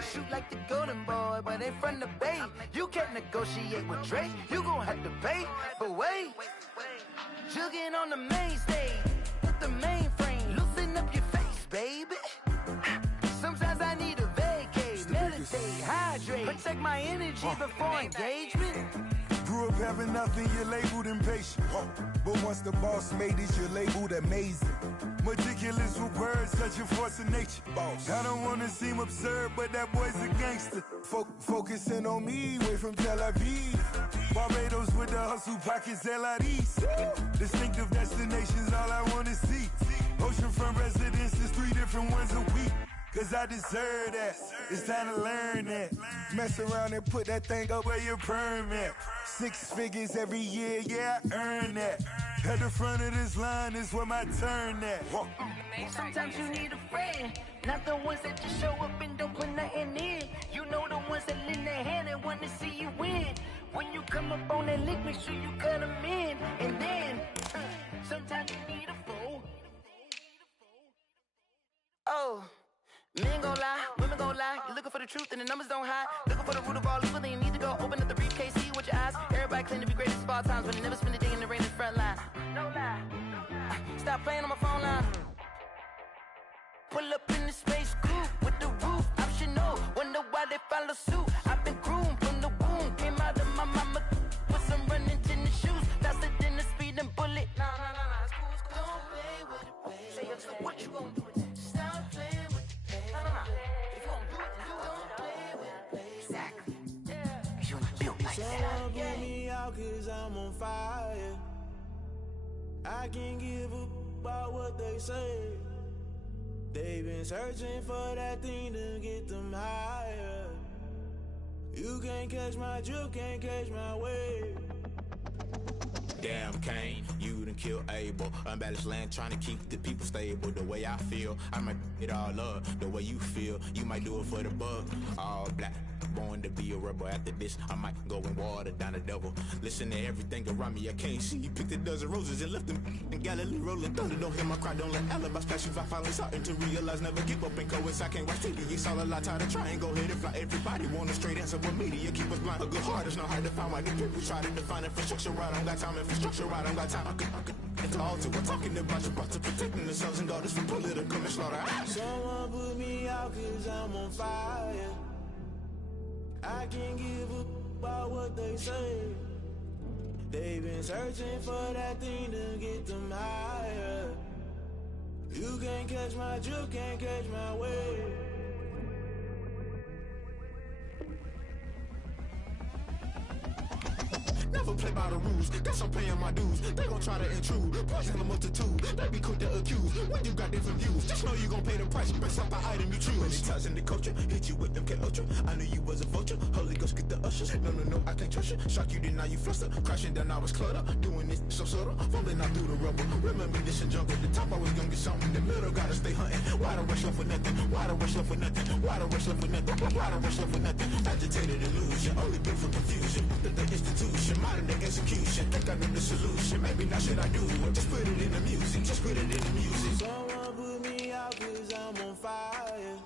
Shoot like the golden boy, but ain't from the Bay. You can't negotiate with Drake. You gon' have to pay. But wait, jugging on the main stage with the mainframe. Loosen up your face, baby. Sometimes I need a vacate, meditate, hydrate, protect my energy before engagement. Grew up having nothing, you're labeled impatient. But once the boss made it, you're labeled amazing. Meticulous with words, such a force of nature. I don't wanna seem absurd, but that boy's a gangster. Focusing on me, way from Tel Aviv. Barbados with the hustle pockets, LIDs. Distinctive destinations, all I wanna see. Oceanfront residences, 3 different ones a week. Cause I deserve that, it's time to learn that. Mess around and put that thing up where your permit. 6 figures every year, yeah, I earn that. At the front of this line is where my turn at. Sometimes you need a friend, not the ones that just show up and don't put nothing in. You know the ones that lend their hand and want to see you win. When you come up on that lick, make sure you cut them in. And then, sometimes you need a fool. Oh. Men gon' lie, women gon' lie. You're looking for the truth and the numbers don't hide. Looking for the root of all evil, then you need to go open up the briefcase, see with your eyes. Everybody claim to be greatest of all times, but they never spend a day in the rain in the front line. No lie. Stop playing on my phone line. Pull up in the space coupe with the roof optional. Wonder why they follow suit. I've been groomed from the womb. Came out of my mama with some running tennis shoes. Faster than the speeding bullet. Nah, it's cool, it's cool. Don't play with it, baby. Say so what you gon' do with it? Stop playing with it, baby. If you gon' do it, then you don't play with it, baby. Exactly. Yeah. You ain't built like that. Someone put me out 'cause I'm on fire. I can't give up about what they say. They've been searching for that thing to get them higher. You can't catch my drift, can't catch my wave. Damn Kane, you done killed Abel. Unbalanced land trying to keep the people stable. The way I feel, I might it all up. The way you feel, you might do it for the bug. All black, born to be a rebel. After this, I might go and water down the devil. Listen to everything around me, I can't see. You picked a dozen roses and left them in Galilee rolling thunder. Don't hear my cry, don't let alibis pass you. I finally starting to realize, never give up and coincide. Can't watch TV, it's all a lot. Tired of trying, go ahead and fly. Everybody want a straight answer, but media keep us blind. A good heart is not hard to find. Why the people try to define infrastructure right? I don't got time, infrastructure right? I don't got time. I could it's all to we're talking about your brother protecting the sons and daughters from political manslaughter. Someone put me out 'cause I'm on fire. I can't give up about what they say. They've been searching for that thing to get them higher. You can't catch my drift, can't catch my wave. Never play by the rules, guess I'm paying my dues. They gon' try to intrude, poison the multitude. They be quick to accuse, when you got different views. Just know you gon' pay the price, based off the item you choose. Many ties in the culture, hit you with MK Ultra. I knew you was a vulture, Holy Ghost get the ushers. No, I can't trust you. Shock you, then now you fluster. Crashing down, I was clutter. Doing this so subtle, fumbling out through the rubble. Remember this and jungle, the top I was gonna get something. In the middle, gotta stay hunting. Why the rush left for nothing? Why the rush left for nothing? Why the rush left for nothing? Why the rush left for nothing? Agitated illusion, only built for confusion. The institution, modern day execution. Think I know the solution. Maybe not should I do it? Just put it in the music. Just put it in the music. Someone put me out 'cause I'm on fire.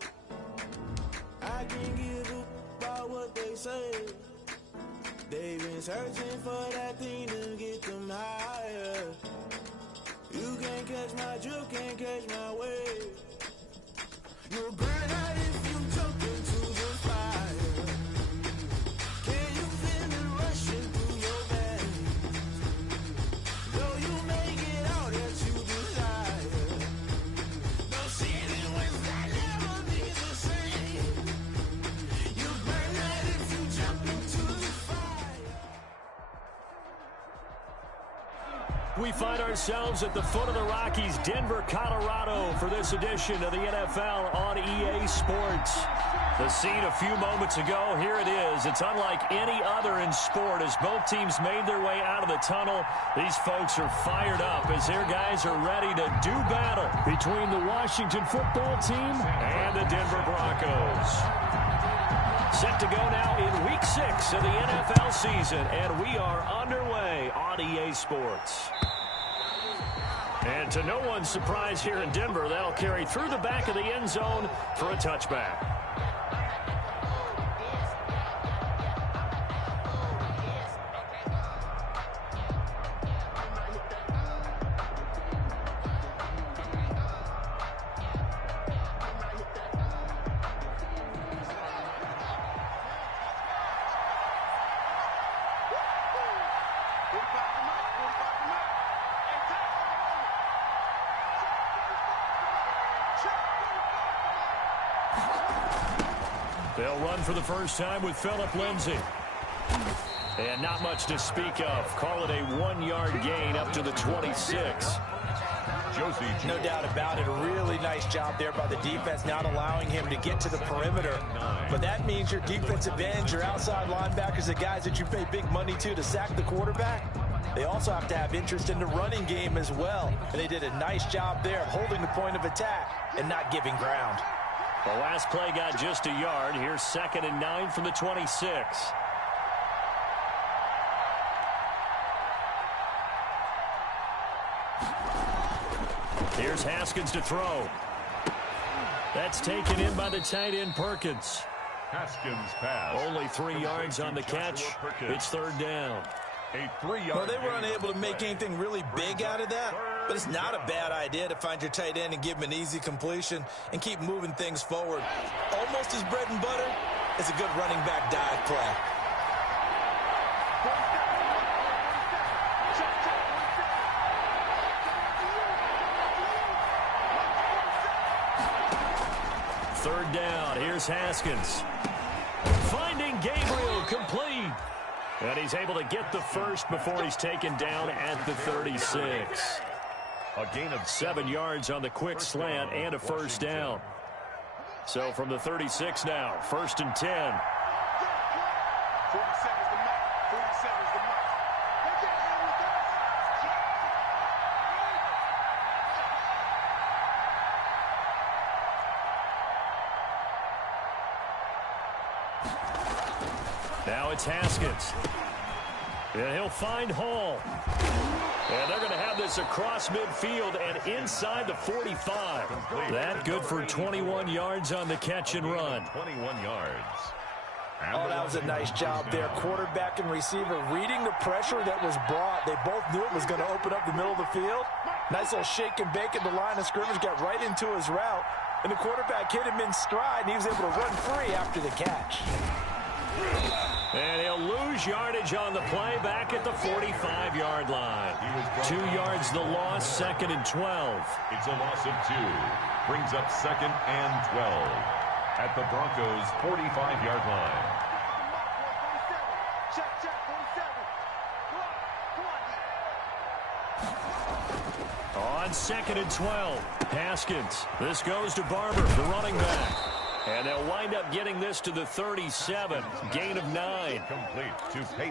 I can't give up about what they say. They've been searching for that thing to get them higher. You can't catch my drift, can't catch my wave. You'll burn out if you jump into the fire. Can you feel it rushing through your veins? Though you make it out that you desire. No ceiling wins that never be the same. You burn out if you jump into the fire. We find ourselves at the foot of the Rockies, Denver, Colorado, for this edition of the NFL on EA Sports. The scene a few moments ago, here it is. It's unlike any other in sport as both teams made their way out of the tunnel. These folks are fired up as their guys are ready to do battle between the Washington football team and the Denver Broncos. Set to go now in Week 6 of the NFL season, and we are underway on EA Sports. And to no one's surprise here in Denver, that'll carry through the back of the end zone for a touchback. They'll run for the first time with Phillip Lindsay. And not much to speak of. Call it a 1-yard gain up to the 26. No doubt about it. A really nice job there by the defense, not allowing him to get to the perimeter. But that means your defensive ends, your outside linebackers, the guys that you pay big money to sack the quarterback, they also have to have interest in the running game as well. And they did a nice job there of holding the point of attack and not giving ground. The last play got just a yard. Here's 2nd and 9 from the 26. Here's Haskins to throw. That's taken in by the tight end Perkins. Haskins pass. Only 3 yards on the catch. It's 3rd down. Well, they were unable to make anything really big out of that, but it's not a bad idea to find your tight end and give him an easy completion and keep moving things forward. Almost as bread and butter as a good running back dive play. Third down. Here's Haskins. Finding Gabriel, complete. And he's able to get the first before he's taken down at the 36. A gain of 7 yards on the quick slant and a first down. So from the 36 now, 1st and 10. Now it's Haskins. And he'll find Hall. And they're going to have this across midfield and inside the 45. That good for 21 yards on the catch and run. 21 yards. Oh, that was a nice job there. Quarterback and receiver reading the pressure that was brought. They both knew it was going to open up the middle of the field. Nice little shake and bake at the line of scrimmage. Got right into his route. And the quarterback hit him in stride, and he was able to run free after the catch. And he'll lose yardage on the play back at the 45-yard line. 2 yards the loss, 2nd and 12. It's a loss of 2. Brings up 2nd and 12 at the Broncos' 45-yard line. On 2nd and 12, Haskins. This goes to Barber, the running back. And they'll wind up getting this to the 37. Gain of 9. I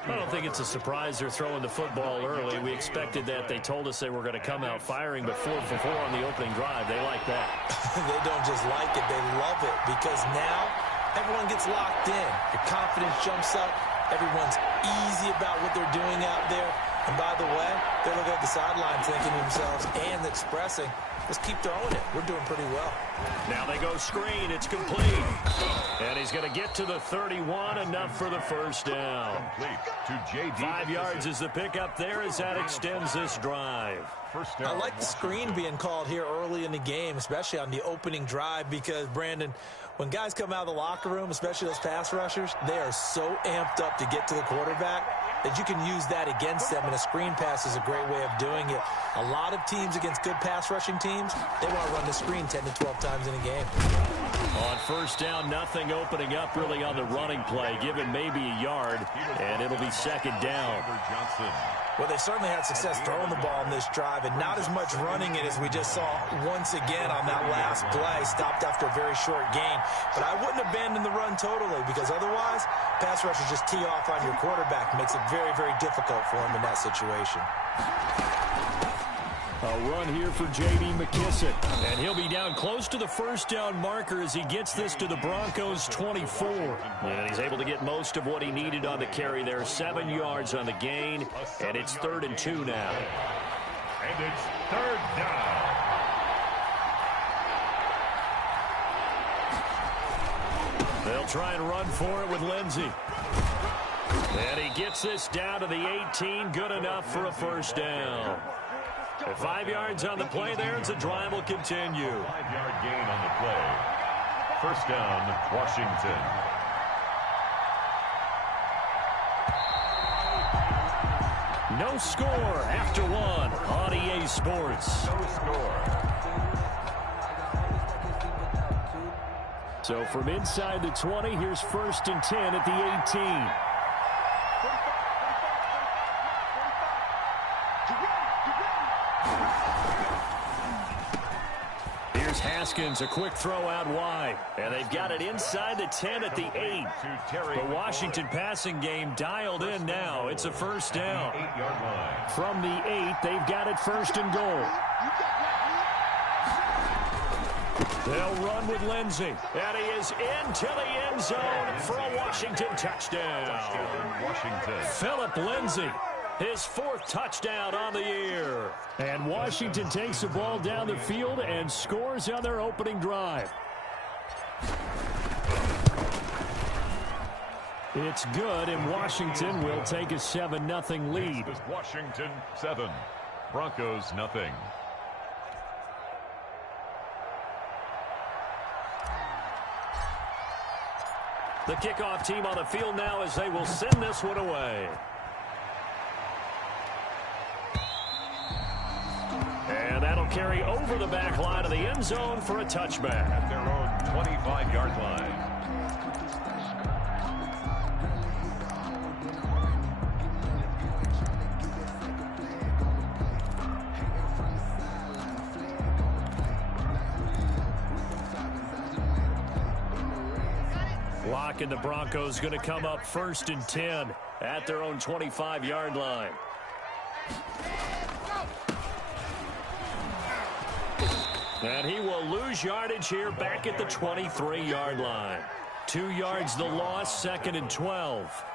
don't think it's a surprise they're throwing the football early. We expected that. They told us they were going to come out firing, but 4 for 4 on the opening drive. They like that. They don't just like it. They love it because now everyone gets locked in. Your confidence jumps up. Everyone's easy about what they're doing out there. And by the way, they're looking at the sideline thinking to themselves and expressing, let's keep throwing it. We're doing pretty well. Now they go screen. It's complete. And he's going to get to the 31, enough for the first down. To 5 yards is the pickup there as that extends this drive. First down. I like the screen being called here early in the game, especially on the opening drive, because, Brandon, when guys come out of the locker room, especially those pass rushers, they are so amped up to get to the quarterback that you can use that against them, and a screen pass is a great way of doing it. A lot of teams against good pass rushing teams, they want to run the screen 10 to 12 times in a game. On first down, nothing opening up really on the running play, given maybe a yard, and it'll be 2nd down. Well, they certainly had success throwing the ball in this drive, and not as much running it as we just saw once again on that last play. Stopped after a very short gain. But I wouldn't abandon the run totally, because otherwise, pass rushers just tee off on your quarterback. Makes it very, very difficult for him in that situation. A run here for J.D. McKissick, and he'll be down close to the first down marker as he gets this to the Broncos' 24. And he's able to get most of what he needed on the carry there. 7 yards on the gain, and it's 3rd and 2 now. And it's 3rd down. They'll try and run for it with Lindsay. And he gets this down to the 18, good enough for a first down. 5 yards on the play there as the drive will continue. 5-yard gain on the play. First down, Washington. No score after 1 on EA Sports. No score. So from inside the 20, here's 1st and 10 at the 18. Here's Haskins, a quick throw out wide. And they've got it inside the 10 at the 8. The Washington passing game dialed in now. It's a 1st down. From the 8, they've got it 1st and goal. They'll run with Lindsey. And he is into the end zone for a Washington touchdown. Phillip Lindsey, his 4th touchdown on the year. And Washington takes the ball down the field and scores on their opening drive. It's good, and Washington will take a 7-0 lead. Washington 7, Broncos nothing. The kickoff team on the field now as they will send this one away. And that'll carry over the back line of the end zone for a touchback. At their own 25-yard line. Lock and the Broncos going to come up 1st and 10 at their own 25-yard line. And he will lose yardage here back at the 23-yard line. 2 yards the loss, 2nd and 12.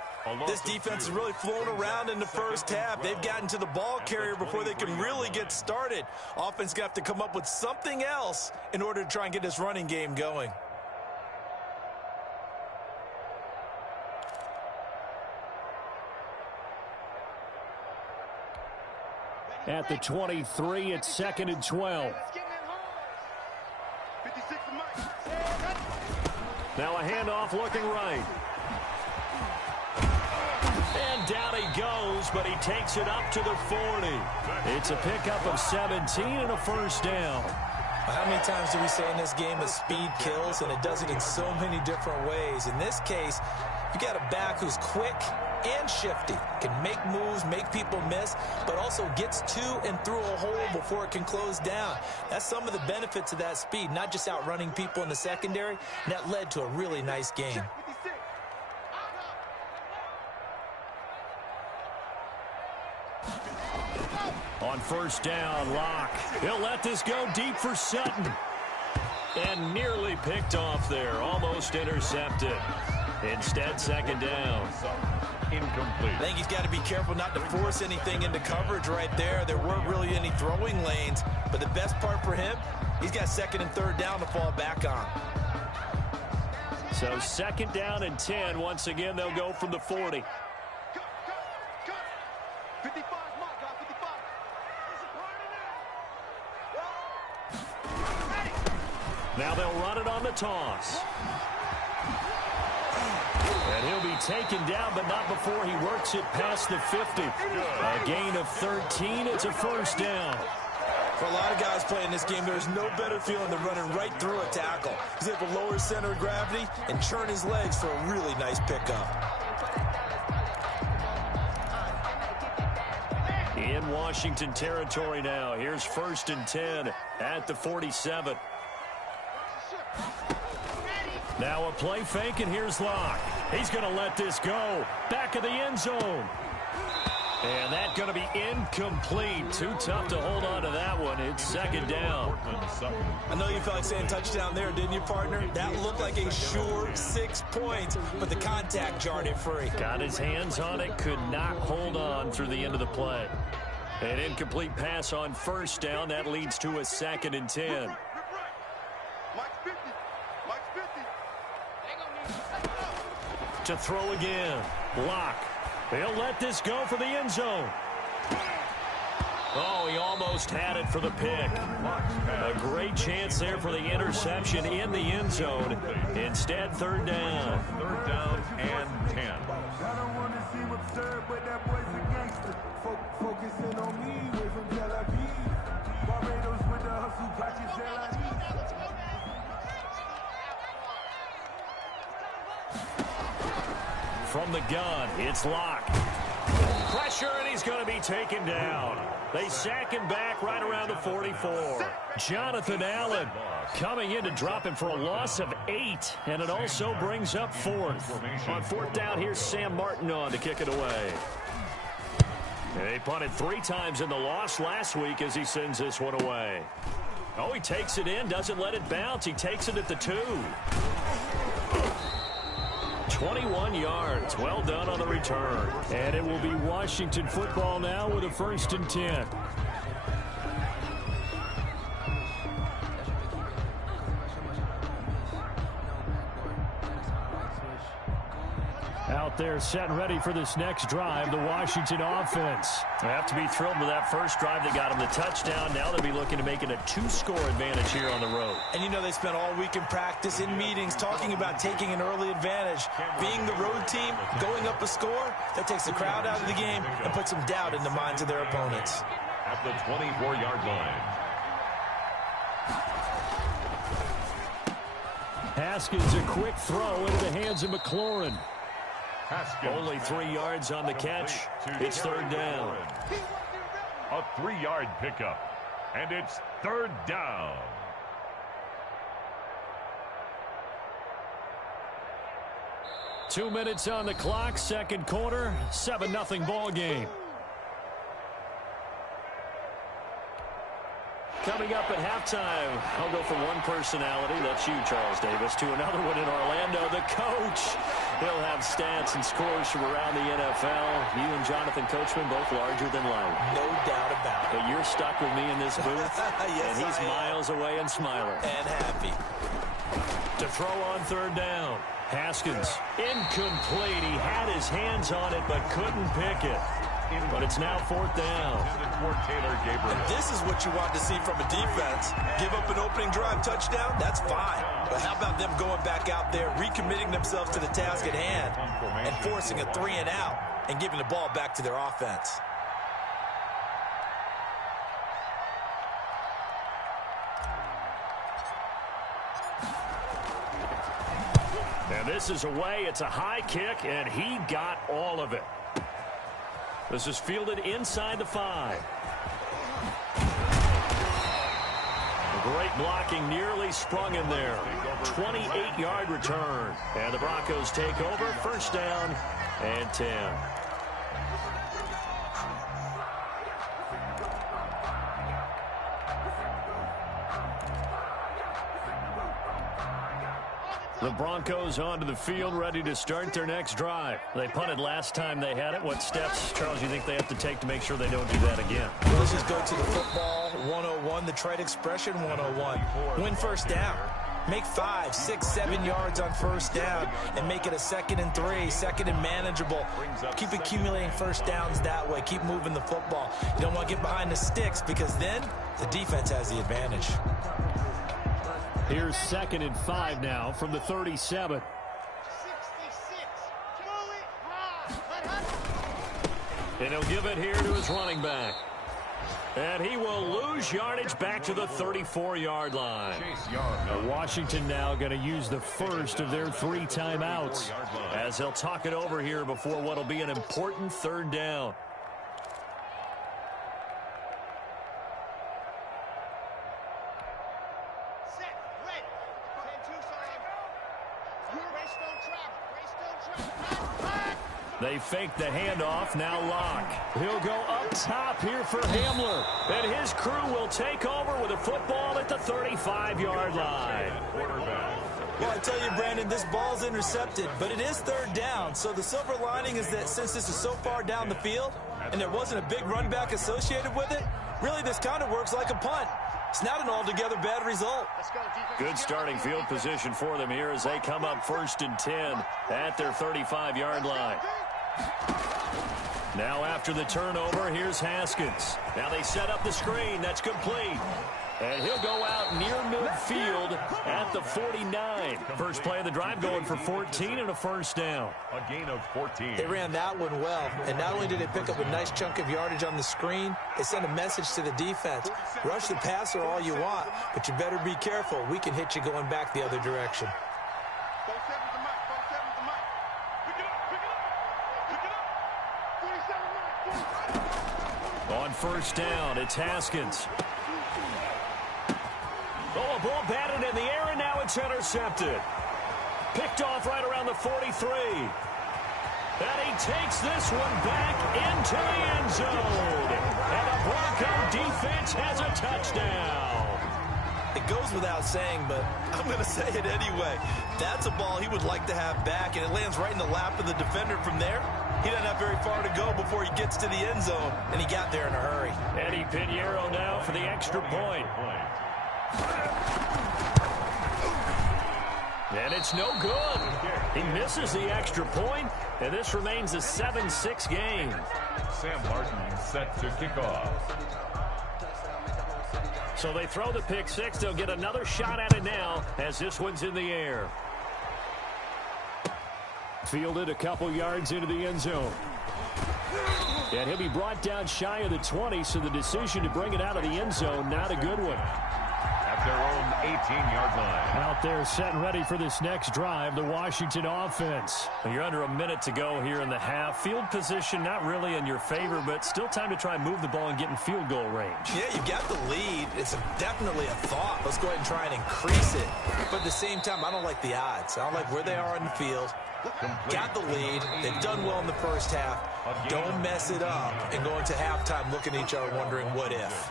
This defense is really flown around in the first half. They've gotten to the ball carrier before they can really get started. Offense going to have to come up with something else in order to try and get this running game going. At the 23, it's 2nd and 12. Now a handoff looking right. And down he goes, but he takes it up to the 40. It's a pickup of 17 and a 1st down. How many times do we say in this game that speed kills, and it does it in so many different ways? In this case, you got a back who's quick and shifty, can make moves, make people miss, but also gets to and through a hole before it can close down. That's some of the benefits of that speed, not just outrunning people in the secondary, and that led to a really nice game. On 1st down, Locke. He'll let this go deep for Sutton. And nearly picked off there, almost intercepted. Instead, 2nd down. Incomplete. I think he's got to be careful not to force anything into coverage right there. There weren't really any throwing lanes, but the best part for him, he's got 2nd and 3rd down to fall back on. So 2nd down and 10. Once again, they'll go from the 40. Now they'll run it on the toss. And he'll be taken down, but not before he works it past the 50. A gain of 13. It's a 1st down. For a lot of guys playing this game, there's no better feeling than running right through a tackle. He's able to lower his center of gravity and churn his legs for a really nice pickup. In Washington territory now. Here's 1st and 10 at the 47. Now a play fake, and here's Locke. He's going to let this go. Back of the end zone. And that's going to be incomplete. Too tough to hold on to that one. It's 2nd down. I know you felt like saying touchdown there, didn't you, partner? That looked like a sure 6 points, but the contact jarred it free. Got his hands on it, could not hold on through the end of the play. An incomplete pass on 1st down. That leads to a 2nd and 10. To throw again. Locke. He'll let this go for the end zone. Oh, he almost had it for the pick. A great chance there for the interception in the end zone. Instead, 3rd down. 3rd down and 10. I don't want to seem absurd, but that boy's a gangster. Focusing on me, way from Tel Aviv. Barbados with the hustle, got your Tel Aviv. from the gun. It's Locke. Pressure, and he's going to be taken down. They sack him back right around the 44. Jonathan Allen coming in to drop him for a loss of 8, and it also brings up 4th. On 4th down, here's Sam Martin on to kick it away. They punted 3 times in the loss last week as he sends this one away. Oh, he takes it in, doesn't let it bounce. He takes it at the 2. 21 yards. Well done on the return. And it will be Washington football now with a 1st and 10. Out there set and ready for this next drive, the Washington offense. They have to be thrilled with that first drive. They got him the touchdown. Now they'll be looking to make it a 2-score advantage here on the road. And you know they spent all week in practice, in meetings, talking about taking an early advantage. Being the road team, going up a score, that takes the crowd out of the game and puts some doubt in the minds of their opponents. At the 24-yard line. Haskins, a quick throw into the hands of McLaurin. Haskins. Only 3 yards on the catch. It's 3rd down. A 3-yard pickup, and it's 3rd down. Two minutes on the clock, 2nd quarter, 7-0 ball game. Coming up at halftime, I'll go from one personality, that's you, Charles Davis, to another one in Orlando, the coach. He'll have stats and scores from around the NFL. You and Jonathan Coachman, both larger than life. No doubt about it. But you're stuck with me in this booth, Yes, and he's miles away and smiling. And happy. To throw on 3rd down, Haskins, incomplete. He had his hands on it, but couldn't pick it. But it's now 4th down. And this is what you want to see from a defense. Give up an opening drive touchdown, that's fine. But how about them going back out there, recommitting themselves to the task at hand, and forcing a 3-and-out, and giving the ball back to their offense. And this is away. It's a high kick, and he got all of it. This is fielded inside the 5. Great blocking, nearly sprung in there. 28-yard return. And the Broncos take over, 1st down and 10. The Broncos onto the field, ready to start their next drive. They punted last time they had it. What steps, Charles, you think they have to take to make sure they don't do that again? Well, let's just go to the football 101, the trade expression 101. Win 1st down. Make 5, 6, 7 yards on 1st down and make it a 2nd and 3, 2nd and manageable. Keep accumulating 1st downs that way. Keep moving the football. You don't want to get behind the sticks because then the defense has the advantage. Here's 2nd and 5 now from the 37. And he'll give it here to his running back. And he will lose yardage back to the 34-yard line. Washington now going to use the first of their 3 timeouts as he'll talk it over here before what will be an important 3rd down. They fake the handoff, now Locke. He'll go up top here for Hamler. And his crew will take over with a football at the 35-yard line. Well, I tell you, Brandon, this ball's intercepted, but it is 3rd down. So the silver lining is that since this is so far down the field and there wasn't a big run back associated with it, really this kind of works like a punt. It's not an altogether bad result. Good starting field position for them here as they come up 1st and 10 at their 35-yard line. Now after the turnover, here's Haskins. Now they set up the screen. That's complete. And he'll go out near midfield at the 49. First play of the drive going for 14 and a 1st down. A gain of 14. They ran that one well. And not only did they pick up a nice chunk of yardage on the screen, they sent a message to the defense. Rush the passer all you want, but you better be careful. We can hit you going back the other direction. On first down, it's Haskins. Oh, a ball batted in the air, and now it's intercepted. Picked off right around the 43. And he takes this one back into the end zone. And the Bronco defense has a touchdown. It goes without saying, but I'm going to say it anyway. That's a ball he would like to have back, and it lands right in the lap of the defender from there. He doesn't have very far to go before he gets to the end zone, and he got there in a hurry. Eddie Pinheiro now for the extra point. And it's no good. He misses the extra point, and this remains a 7-6 game. Sam Martin set to kick off. So they throw the pick six. They'll get another shot at it now as this one's in the air. Fielded a couple yards into the end zone. And he'll be brought down shy of the 20, so the decision to bring it out of the end zone, not a good one. At their own 18-yard line. Out there set and ready for this next drive, the Washington offense. You're under a minute to go here in the half. Field position not really in your favor, but still time to try and move the ball and get in field goal range. Yeah, you've got the lead. It's definitely a thought. Let's go ahead and try and increase it. But at the same time, I don't like the odds. I don't like where they are on the field. Got the lead. They've done well in the first half. Don't mess it up and go into halftime looking at each other wondering what if.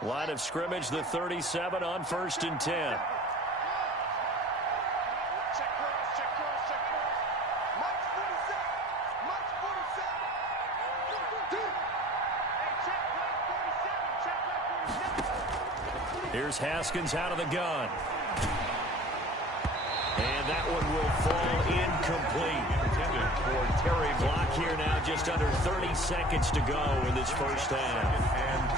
Line of scrimmage, the 37 on 1st and 10. Here's Haskins out of the gun. And that one will fall incomplete. Intended for Terry. Clock here now, just under 30 seconds to go in this first half. And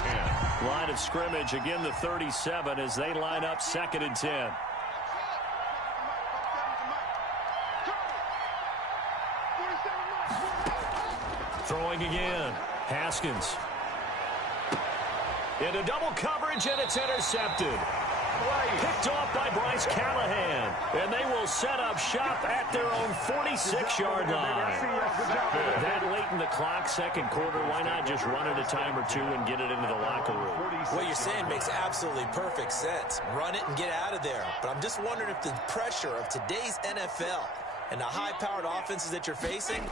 10. Line of scrimmage, again the 37 as they line up 2nd and 10. Throwing again. Haskins. Into double coverage, and it's intercepted. Picked off by Bryce Callahan. And they will set up shop at their own 46-yard line. That late in the clock, second quarter, why not just run it a time or two and get it into the locker room? What you're saying makes absolutely perfect sense. Run it and get out of there. But I'm just wondering if the pressure of today's NFL and the high-powered offenses that you're facing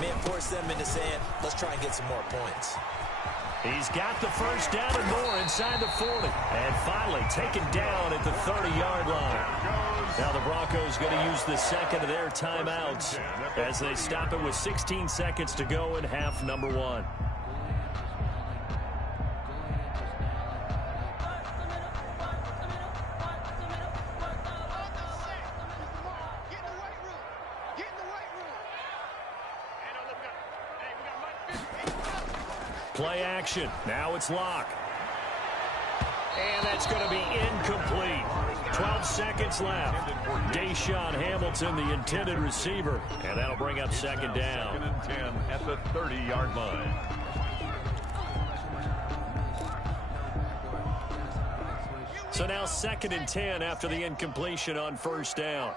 may force them into saying, let's try and get some more points. He's got the first down and more inside the 40. And finally taken down at the 30-yard line. Now the Broncos going to use the second of their timeouts as they stop it with 16 seconds to go in half number 1. Play action. Now it's Locke. And that's going to be incomplete. 12 seconds left. Deshaun Hamilton, the intended receiver. And that'll bring up second down. 2nd and 10 at the 30-yard line. So now 2nd and 10 after the incompletion on first down.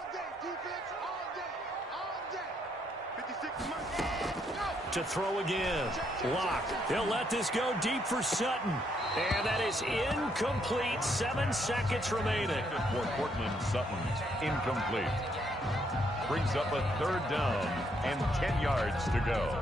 To throw again. Locke. He'll let this go deep for Sutton. And that is incomplete. 7 seconds remaining. For Portland Sutton, incomplete. Brings up a 3rd down and 10 yards to go.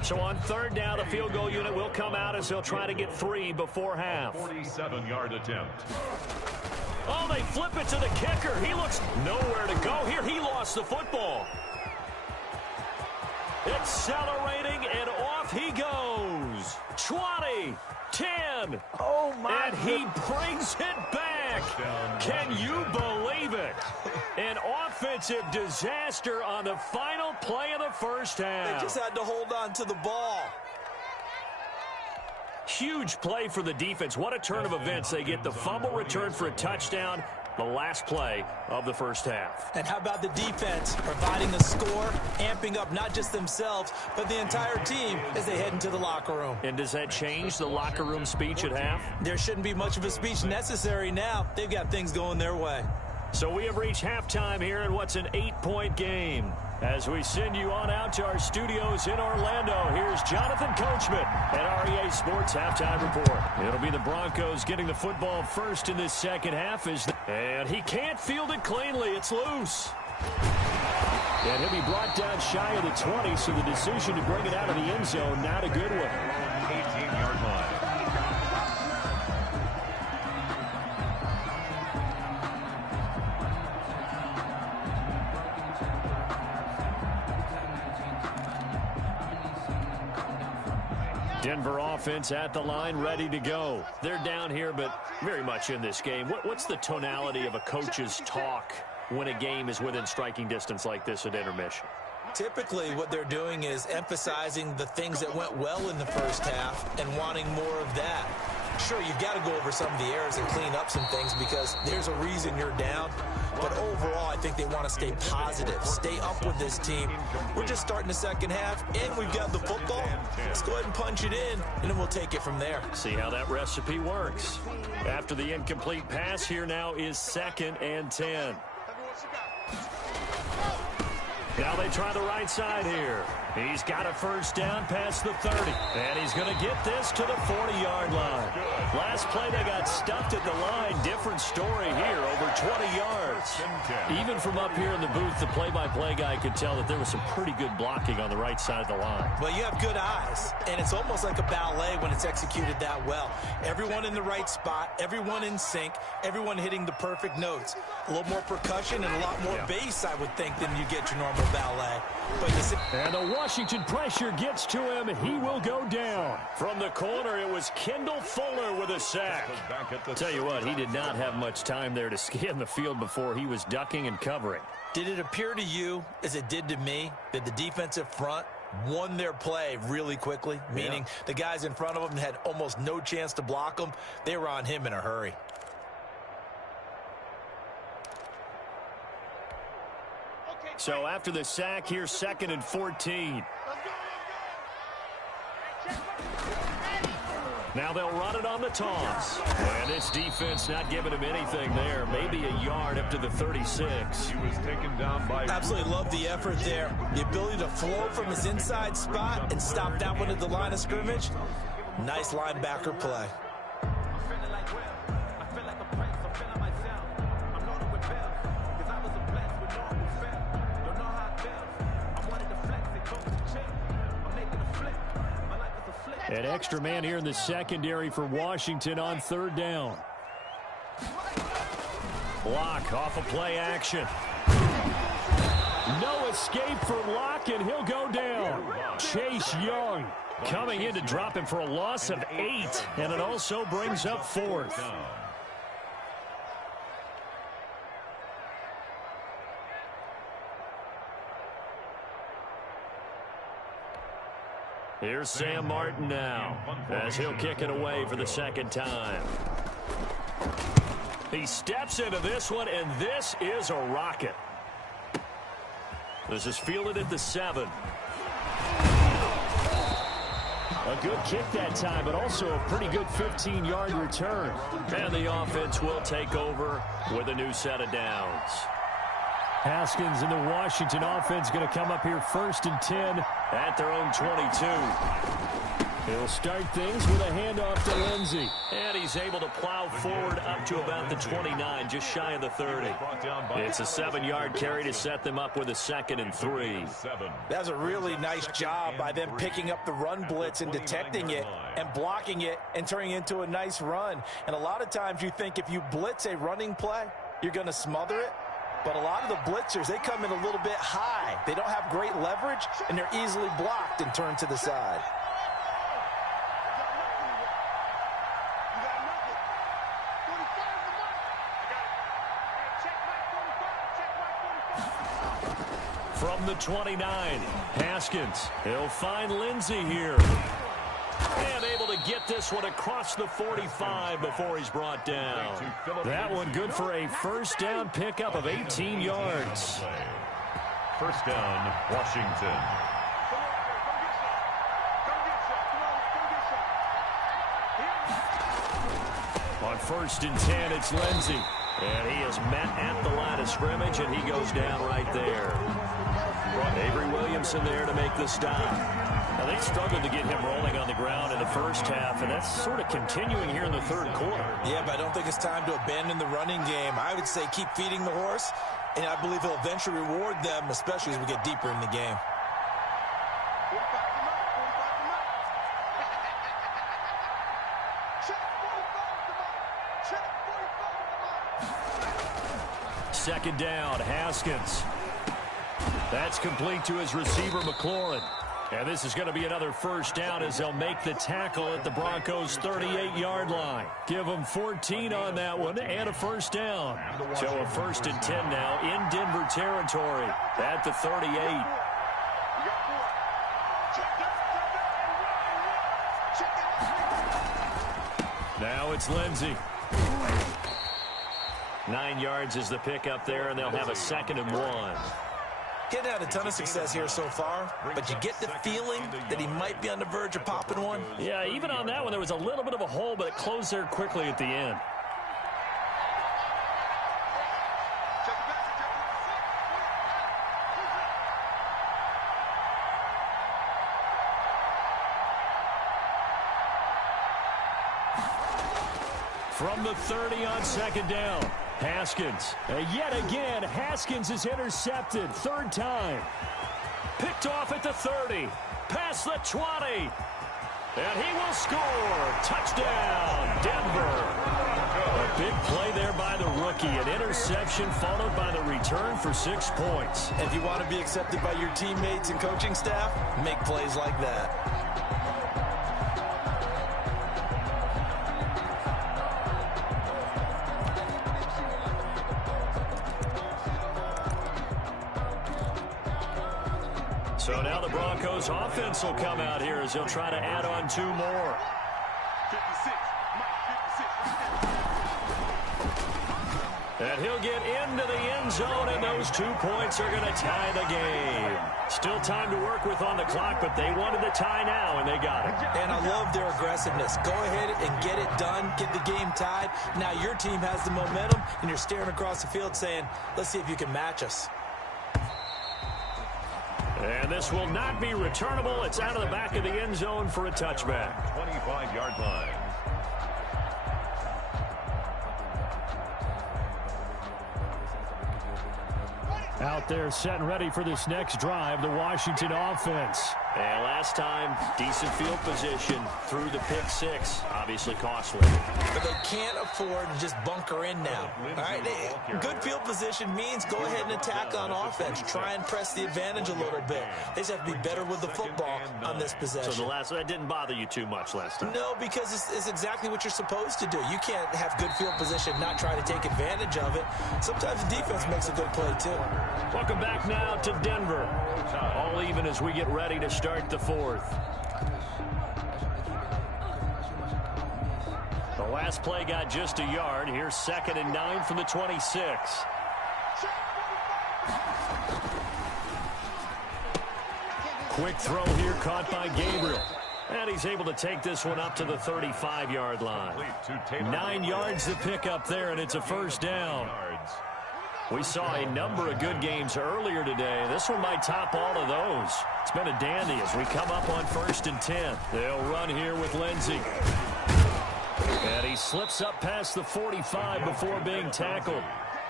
So on 3rd down, the field goal unit will come out as they'll try to get 3 before half. 47-yard attempt. Oh, they flip it to the kicker. He looks nowhere to go. Here, he lost the football. Accelerating, and off he goes. 20, 10. Oh, my. And he brings it back. Can you believe it? An offensive disaster on the final play of the first half. They just had to hold on to the ball. Huge play for the defense. What a turn of events. They get the fumble return for a touchdown, the last play of the first half. And how about the defense providing the score, amping up not just themselves, but the entire team as they head into the locker room. And does that change the locker room speech at half? There shouldn't be much of a speech necessary now. They've got things going their way. So we have reached halftime here in what's an 8-point game. As we send you on out to our studios in Orlando, here's Jonathan Coachman at REA Sports Halftime Report. It'll be the Broncos getting the football first in this second half. And he can't field it cleanly. It's loose. And he'll be brought down shy of the 20, so the decision to bring it out of the end zone, not a good one. 18-yard line. Denver offense at the line, ready to go. They're down here, but very much in this game. What's the tonality of a coach's talk when a game is within striking distance like this at intermission? Typically, what they're doing is emphasizing the things that went well in the first half and wanting more of that. Sure, you've got to go over some of the errors and clean up some things because there's a reason you're down. But overall, I think they want to stay positive, stay up with this team. We're just starting the second half, and we've got the football. Let's go ahead and punch it in, and then we'll take it from there. See how that recipe works. After the incomplete pass, here now is 2nd and 10. Now they try the right side here. He's got a first down past the 30. And he's going to get this to the 40-yard line. Last play, they got stuffed at the line. Different story here, over 20 yards. Even from up here in the booth, the play-by-play guy could tell that there was some pretty good blocking on the right side of the line. Well, you have good eyes, and it's almost like a ballet when it's executed that well. Everyone in the right spot, everyone in sync, everyone hitting the perfect notes. A little more percussion and a lot more bass, I would think, than you get your normal ballet. And the Washington pressure gets to him. He will go down. From the corner, it was Kendall Fuller with a sack. Tell you what, he did not have much time there to scan the field before he was ducking and covering. Did it appear to you, as it did to me, that the defensive front won their play really quickly? Meaning the guys in front of them had almost no chance to block them. They were on him in a hurry. So after the sack, here's 2nd and 14. Now they'll run it on the toss. And this defense not giving him anything there. Maybe a yard up to the 36. He was taken down by... Absolutely love the effort there. The ability to flow from his inside spot and stop that one at the line of scrimmage. Nice linebacker play. An extra man here in the secondary for Washington on 3rd down. Block off of play action. No escape for Locke, and he'll go down. Chase Young coming in to drop him for a loss of 8, and it also brings up 4th. Here's Sam Martin now, as he'll kick it away for the 2nd time. He steps into this one, and this is a rocket. This is fielded at the 7. A good kick that time, but also a pretty good 15-yard return. And the offense will take over with a new set of downs. Haskins and the Washington offense going to come up here 1st and 10 at their own 22. He'll start things with a handoff to Lindsey. And he's able to plow forward up to about the 29, just shy of the 30. It's a 7-yard carry to set them up with a 2nd and 3. That's a really nice job by them picking up the run blitz and detecting it and blocking it and turning it into a nice run. And a lot of times you think if you blitz a running play, you're going to smother it. But a lot of the blitzers, they come in a little bit high. They don't have great leverage, and they're easily blocked and turned to the side. From the 29, Haskins. He'll find Lindsey here. And able to get this one across the 45 before he's brought down. That one good for a first down pickup of 18 yards. First down, Washington. On 1st and 10, it's Lindsey. And he is met at the line of scrimmage, and he goes down right there. Avery Williamson there to make the stop. Now, they struggled to get him rolling on the ground in the first half, and that's sort of continuing here in the third quarter. Yeah, but I don't think it's time to abandon the running game. I would say keep feeding the horse, and I believe he'll eventually reward them, especially as we get deeper in the game. Second down, Haskins. That's complete to his receiver, McLaurin. And this is going to be another first down as they'll make the tackle at the Broncos' 38-yard line. Give them 14 on that one and a first down. So a 1st and 10 now in Denver territory at the 38. Now it's Lindsey. 9 yards is the pickup there, and they'll have a 2nd and 1. Getting had a ton of success here so far, but you get the feeling that he might be on the verge of popping one. Yeah, even on that one, there was a little bit of a hole, but it closed there quickly at the end. From the 30 on 2nd down, Haskins. Yet again, Haskins is intercepted. 3rd time. Picked off at the 30. Past the 20. And he will score. Touchdown, Denver. A big play there by the rookie. An interception followed by the return for 6 points. If you want to be accepted by your teammates and coaching staff, make plays like that. So now the Broncos offense will come out here as they'll try to add on 2 more. 56, And he'll get into the end zone, and those 2 points are going to tie the game. Still time to work with on the clock, but they wanted the tie now, and they got it. And I love their aggressiveness. Go ahead and get it done, get the game tied. Now your team has the momentum, and you're staring across the field saying, let's see if you can match us. And this will not be returnable. It's out of the back of the end zone for a touchback. 25-yard line. Out there set and ready for this next drive, the Washington offense. And last time, decent field position through the pick 6. Obviously costly. But they can't afford to just bunker in now. All right, good field position means go ahead and attack on offense. Try and press the advantage a little bit. They just have to be better with the football on this possession. So that didn't bother you too much last time? No, because it's exactly what you're supposed to do. You can't have good field position, not try to take advantage of it. Sometimes the defense makes a good play, too. Welcome back now to Denver. All even as we get ready to start the 4th. The last play got just a yard. Here's 2nd and 9 from the 26. Quick throw here caught by Gabriel. And he's able to take this one up to the 35-yard line. 9 yards to pick up there, and it's a first down. We saw a number of good games earlier today. This one might top all of those. It's been a dandy as we come up on 1st and 10. They'll run here with Lindsey. And he slips up past the 45 before being tackled.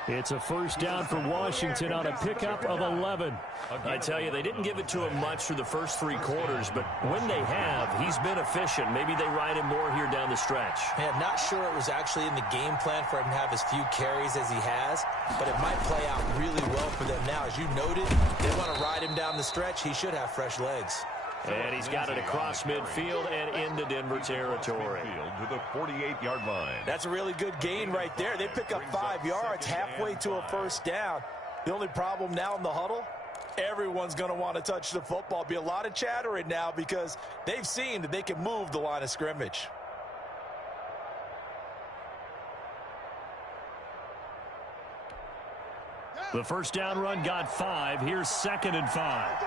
It's a first down for Washington on a pickup of 11. I tell you, they didn't give it to him much through the first 3 quarters, but when they have, he's been efficient. Maybe they ride him more here down the stretch. Man, not sure it was actually in the game plan for him to have as few carries as he has, but it might play out really well for them now. As you noted, they want to ride him down the stretch. He should have fresh legs. And he's got it across midfield and into Denver territory. To the 48-yard line. That's a really good gain right there. They pick up 5 yards halfway to a first down. The only problem now in the huddle, everyone's going to want to touch the football. Be a lot of chattering now because they've seen that they can move the line of scrimmage. The first down run got 5. Here's 2nd and 5.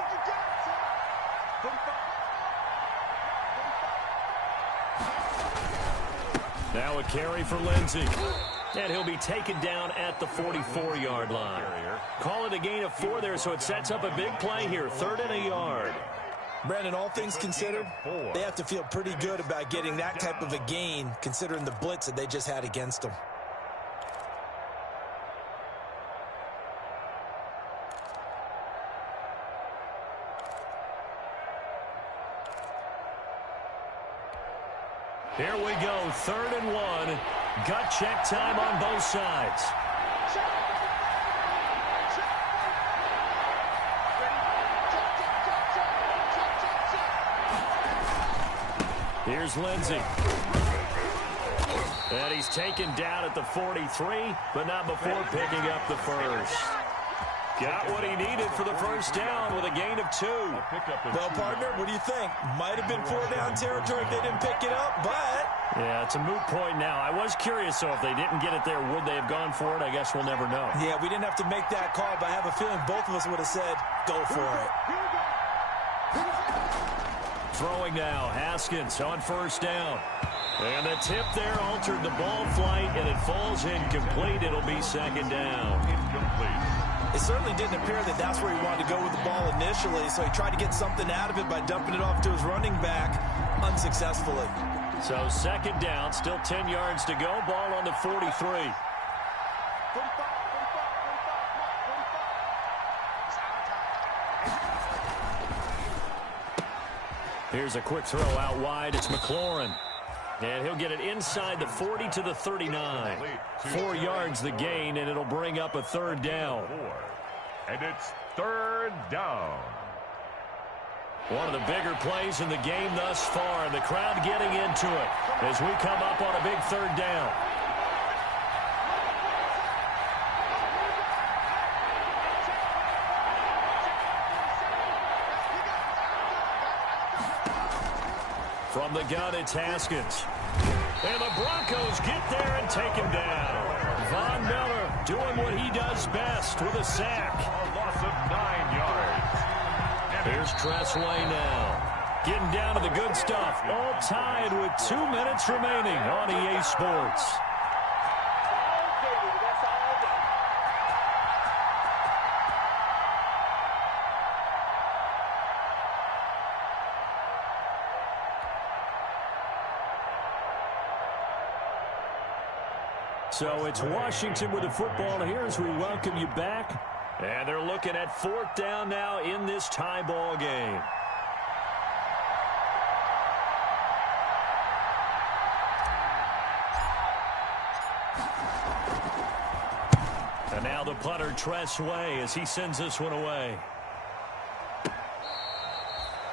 Now a carry for Lindsey. And he'll be taken down at the 44-yard line. Call it a gain of 4 there, so it sets up a big play here. 3rd and a yard. Brandon, all things considered, they have to feel pretty good about getting that type of a gain considering the blitz that they just had against them. Here we go, 3rd and 1. Gut check time on both sides. Here's Lindsey. And he's taken down at the 43, but not before picking up the first. Got what he needed for the first down with a gain of 2. Well, partner, what do you think? Might have been 4-down territory if they didn't pick it up, but... Yeah, it's a moot point now. I was curious, so if they didn't get it there, would they have gone for it? I guess we'll never know. Yeah, we didn't have to make that call, but I have a feeling both of us would have said, go for it. Throwing now, Haskins on first down. And the tip there altered the ball flight, and it falls incomplete. It'll be 2nd down. Incomplete. It certainly didn't appear that that's where he wanted to go with the ball initially, so he tried to get something out of it by dumping it off to his running back unsuccessfully. So 2nd down, still 10 yards to go. Ball on the 43. Here's a quick throw out wide. It's McLaurin. And he'll get it inside the 40 to the 39. 4 yards the gain, and it'll bring up a 3rd down. And it's 3rd down. One of the bigger plays in the game thus far. The crowd getting into it as we come up on a big 3rd down. From the gun, it's Haskins. And the Broncos get there and take him down. Von Miller doing what he does best with a sack. A loss of 9 yards. Here's Tressway now. Getting down to the good stuff. All tied with 2 minutes remaining on EA Sports. So it's Washington with the football here as we welcome you back. And they're looking at 4th down now in this tie ball game. And now the punter, Tressway, as he sends this one away.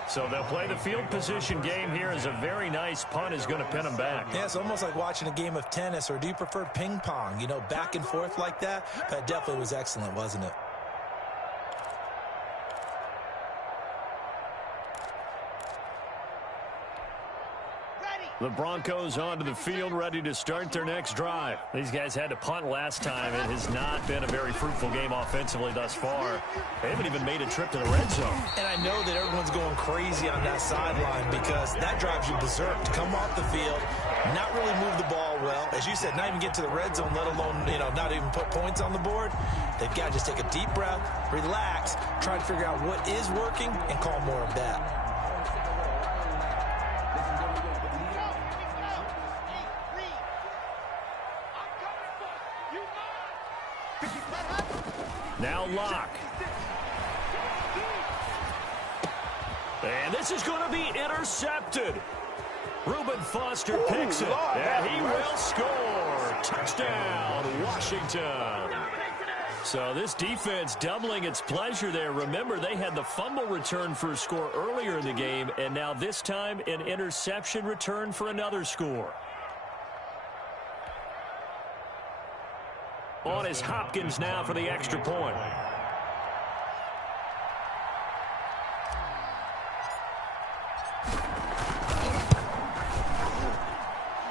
So they'll play the field position game here as a very nice punt is going to pin them back. Yeah, it's almost like watching a game of tennis, or do you prefer ping pong? You know, back and forth like that? That definitely was excellent, wasn't it? The Broncos onto the field, ready to start their next drive. These guys had to punt last time. It has not been a very fruitful game offensively thus far. They haven't even made a trip to the red zone. And I know that everyone's going crazy on that sideline because that drives you berserk to come off the field, not really move the ball well. As you said, not even get to the red zone, let alone, you know, not even put points on the board. They've got to just take a deep breath, relax, try to figure out what is working, and call more of that. Now Locke. And this is going to be intercepted. Reuben Foster picks it, and he will score. Touchdown, Washington. So this defense doubling its pleasure there. Remember, they had the fumble return for a score earlier in the game, and now this time an interception return for another score. On is Hopkins now for the extra point.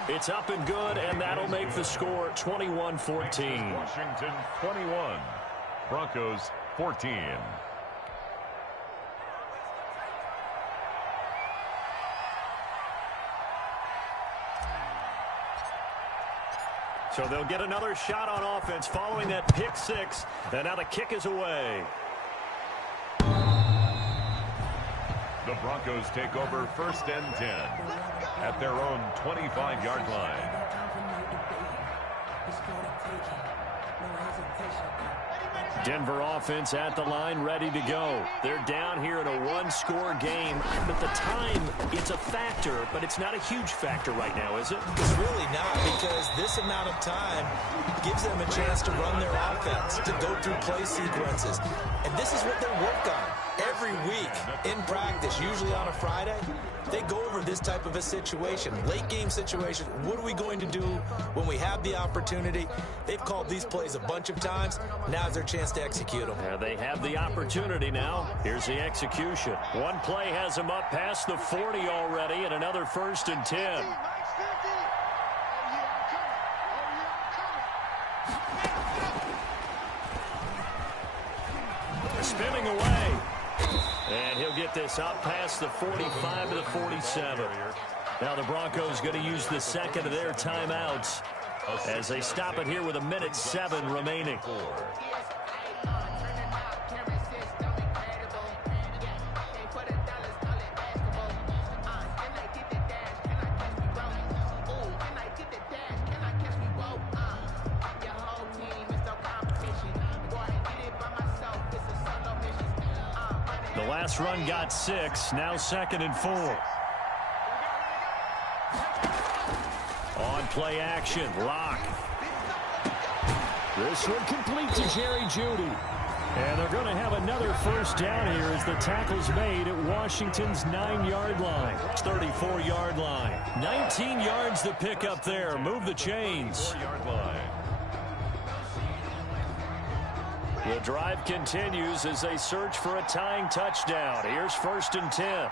It's up and good, and that'll make the score 21-14. Washington 21, Broncos 14. So they'll get another shot on offense following that pick six, and now the kick is away. The Broncos take over 1st and 10 at their own 25-yard line. Denver offense at the line, ready to go. They're down here in a one-score game, but the time, it's a factor, but it's not a huge factor right now, is it? It's really not, because this amount of time gives them a chance to run their offense, to go through play sequences. And this is what they work on every week in practice, usually on a Friday. They go over this type of a situation, late game situation. What are we going to do when we have the opportunity? They've called these plays a bunch of times. Now's their chance to execute them. They have the opportunity now. Here's the execution. One play has them up past the 40 already, and another 1st and 10. Spinning away. And he'll get this up past the 45 to the 47. Now the Broncos going to use the second of their timeouts as they stop it here with 1:07 remaining. The last run got 6, now 2nd and 4. On play action, Locke. This one complete to Jerry Jeudy. And they're going to have another 1st down here as the tackle's made at Washington's 9-yard line. 34-yard line. 19 yards to pick up there. Move the chains. 4-yard line. The drive continues as they search for a tying touchdown. Here's 1st and 10.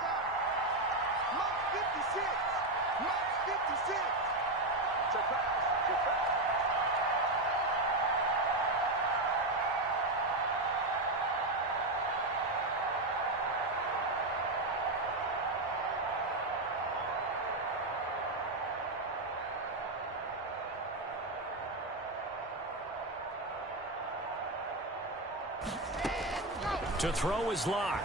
To throw is Locke.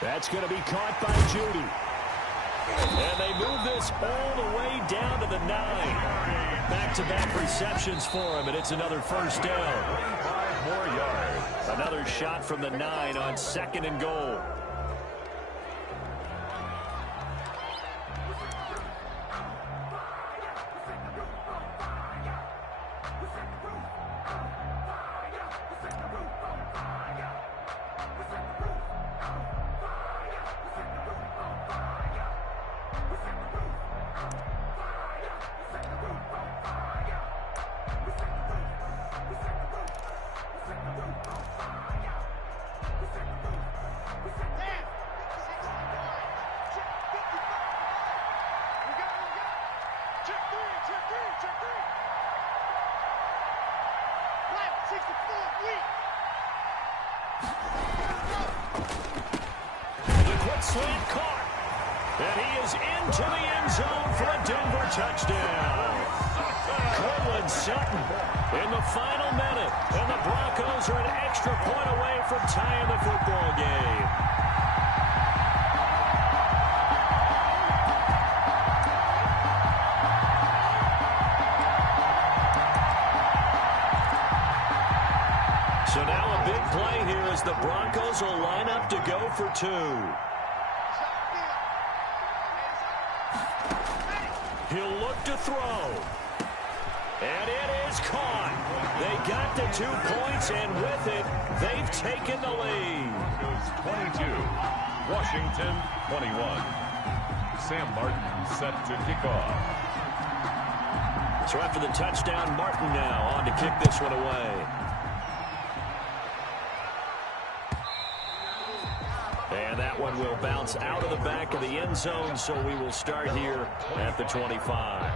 That's going to be caught by Jeudy. And they move this all the way down to the 9. Back-to-back receptions for him, and it's another 1st down. 5 more yards. Another shot from the 9 on 2nd and goal. Slant caught. And he is into the end zone for a Denver touchdown. Cortland Sutton in the final minute. And the Broncos are an extra point away from tying the football game. So now a big play here as the Broncos will line up to go for 2. He'll look to throw. And it is caught. They got the 2 points, and with it, they've taken the lead. Broncos 22, Washington 21. Sam Martin set to kick off. So after the touchdown, Martin now on to kick this one away. And And that one will bounce out of the back of the end zone, so we will start here at the 25.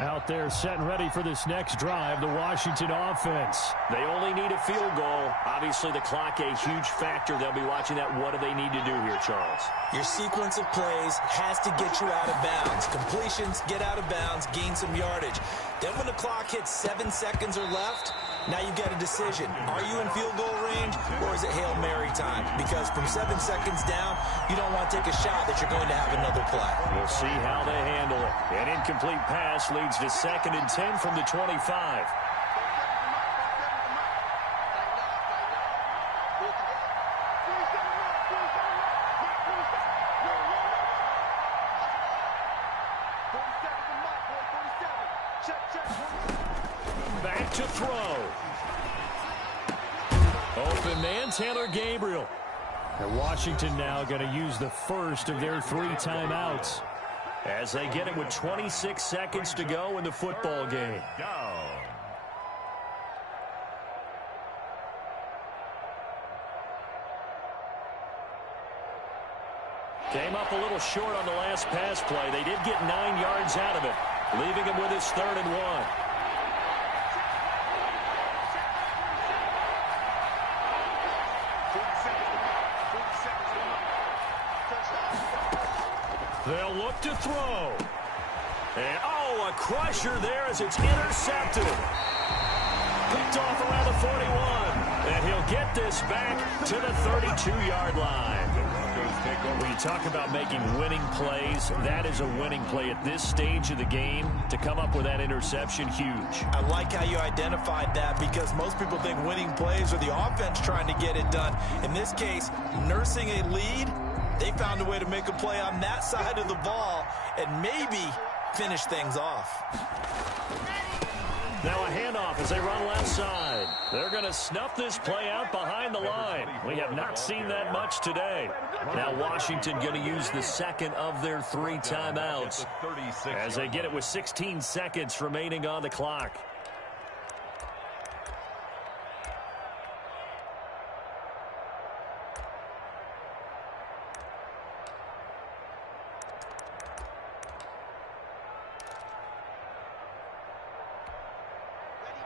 Out there set and ready for this next drive, the Washington offense. They only need a field goal. Obviously, the clock a huge factor. They'll be watching that. What do they need to do here, Charles? Your sequence of plays has to get you out of bounds. Completions, get out of bounds, gain some yardage. Then when the clock hits 7 seconds or left, now you get a decision. Are you in field goal range, or is it Hail Mary time? Because from 7 seconds down, you don't want to take a shot that you're going to have another play. We'll see how they handle it. An incomplete pass leads to 2nd and 10 from the 25. Back to throw. Open man, Taylor Gabriel. And Washington now going to use the first of their 3 timeouts as they get it with 26 seconds to go in the football game. Came up a little short on the last pass play. They did get 9 yards out of it, leaving him with his 3rd and 1. They'll look to throw. And, a crusher there as it's intercepted. Picked off around the 41. And he'll get this back to the 32-yard line. When you talk about making winning plays, that is a winning play at this stage of the game. To come up with that interception, huge. I like how you identified that, because most people think winning plays are the offense trying to get it done. In this case, nursing a lead, they found a way to make a play on that side of the ball and maybe finish things off. Now a handoff as they run left side. They're going to snuff this play out behind the line. We have not seen that much today. Now Washington going to use the 2nd of their 3 timeouts as they get it with 16 seconds remaining on the clock.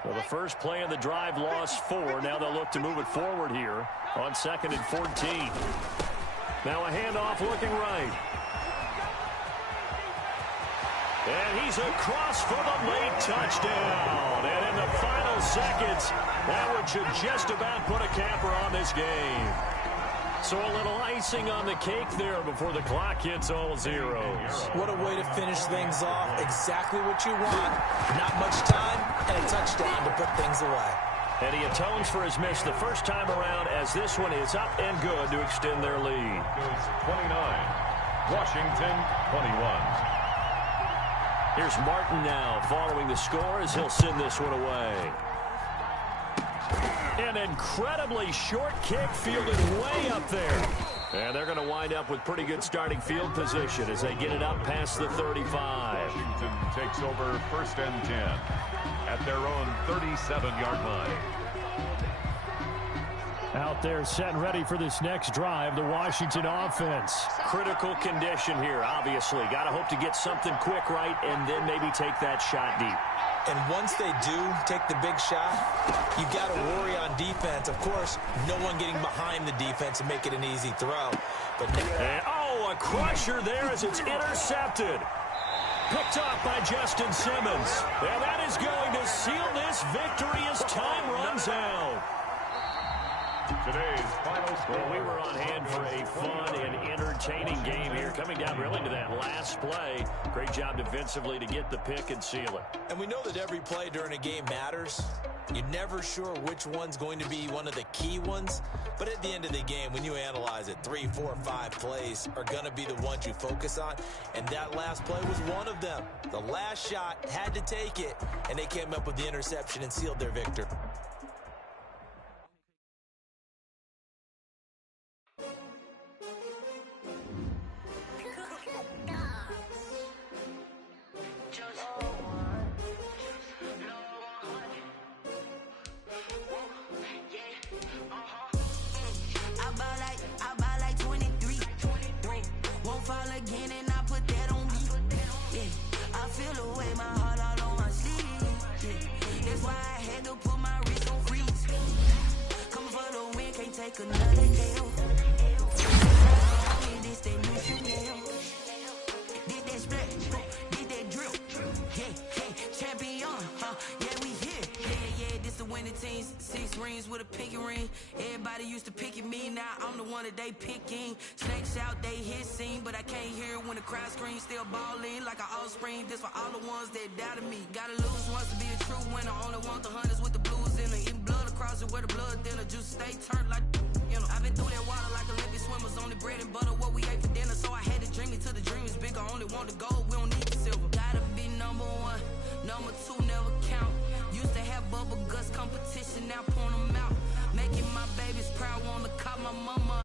Well, the first play of the drive lost 4. Now they'll look to move it forward here on 2nd and 14. Now a handoff looking right. And he's across for the late touchdown. And in the final seconds, that one should just about put a capper on this game. So a little icing on the cake there before the clock hits all zeros. What a way to finish things off. Exactly what you want. Not much time and a touchdown to put things away. And he atones for his miss the first time around, as this one is up and good to extend their lead. Goes 29. Washington 21. Here's Martin now following the score as he'll send this one away. An incredibly short kick fielded way up there. And they're going to wind up with pretty good starting field position as they get it up past the 35. Washington takes over 1st and 10 at their own 37-yard line. Out there set and ready for this next drive, the Washington offense. Critical condition here, obviously. Got to hope to get something quick right and then maybe take that shot deep. And once they do take the big shot, you got to worry on defense. Of course, no one getting behind the defense and make it an easy throw. But a crusher there as it's intercepted. Picked off by Justin Simmons. And that is going to seal this victory as time runs out. Today's final score. Well, we were on hand for a fun and entertaining game here. Coming down really to that last play. Great job defensively to get the pick and seal it. And we know that every play during a game matters. You're never sure which one's going to be one of the key ones. But at the end of the game, when you analyze it, 3, 4, 5 plays are going to be the ones you focus on. And that last play was one of them. The last shot had to take it, and they came up with the interception and sealed their victory. again and I put that on me. Yeah, I feel the way, my heart all on my sleeve. Yeah, that's why I had to put my wrist on freeze. Coming for the win, can't take another KO. This that new Chanel. Did that split, did that drill. Yeah, champion, yeah, we here. Yeah, this the winning teams. 6 rings with a pinky ring. Everybody used to pick at me, now I'm the one that they picking. Snakes out, they hit scene, but I can't hear it when the crowd screams. Still balling like an offspring. This for all the ones that doubted me. Gotta lose once to be a true winner. Only want the hunters with the blues in it. Eating blood across it where the blood thinner. Juice stay turned like, you know. I've been through that water like Olympic swimmers. Only bread and butter, what we ate for dinner. So I had to dream it till the dream is bigger. Only want the gold, we don't need the silver. Gotta be number 1, number 2 never count. Used to have bubble guts competition, now point them out. Making my babies proud, wanna call my mama.